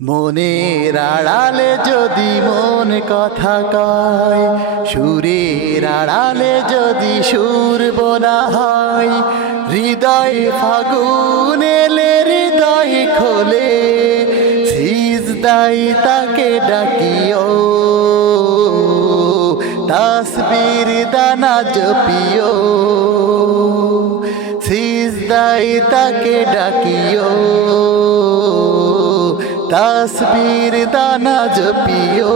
মনের আড়ালে যদি মন কথা কয়, সুরের আড়ালে যদি সুর বোনা হয়, হৃদয়ে ফাগুন এলে হৃদয় খোলে, সিজদাই তাকে ডাকিও, তাসবির দানা জপিও, সিজদাই তাকে ডাকিও, তাসবির দানা জপিও।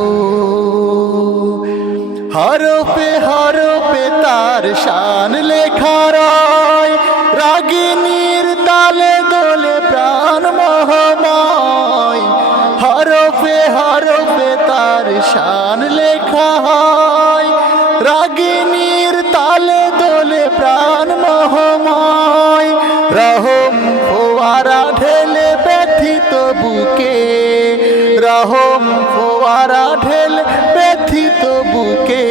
হরফে হরফে তার শান লেখা রয়, রাগিনীর তালে দোলে প্রাণ মোহময়। হরফে হরফে তার শান লেখা হয়, রাগিনীর তালে দোলে প্রাণ মোহময়। রহম ফোয়ারা ঢেলে ব্যথিত বুকে, রহম ফোয়ারা ঢেলে ব্যথিত বুকে,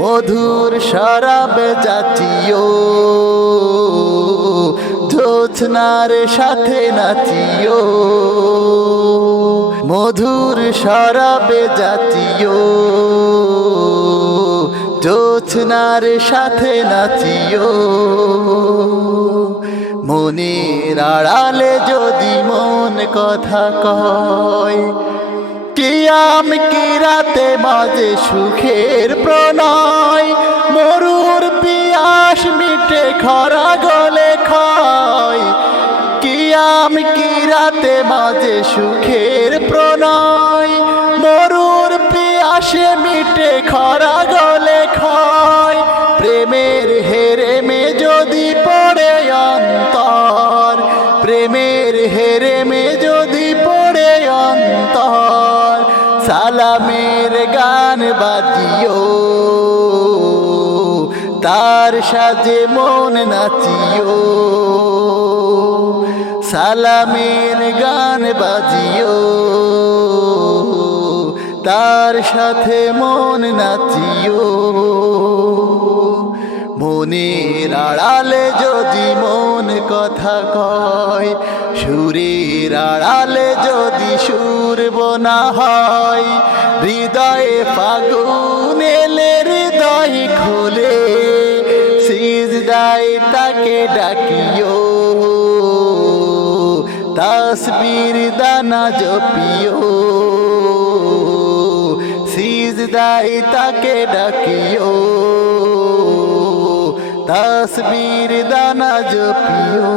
মধুর শরাবে যাচিও, জোছনার সাথে নাচিও, মধুর শরাবে যাচিও, জোছনার সাথে নাচিও। মনের আড়ালে যদি মন কথা কয়, কিয়াম কি রাতে মাঝে সুখের প্রণয়, মরুর পিয়াস মিটে খরা গলে খায়। কিয়াম কি রাতে মাঝে সুখের প্রণয়, মরুর পিয়াসে মিটে খরা গলে খায়। প্রেমের হেরেমে যদি পড়ে অন্তর, প্রেমের হেরেমে যদি পড়ে অন্তর, সালামের গান বাজিও, তার সাজে মন নাচিও, সালামের গান বাজিও, তার সাথে মন নাচিও। মনের আড়ালে যদি মন কথা কয়, সুরের আড়ালে যদি সুর বোনা হয়, হৃদয়ে ফাগুন এলে হৃদয় খোলে, সিজদায় তাকে ডাকিও, তাসবির দানা জপিও, সিজদায় তাকে ডাকিও, তাসবির দানা জপিও।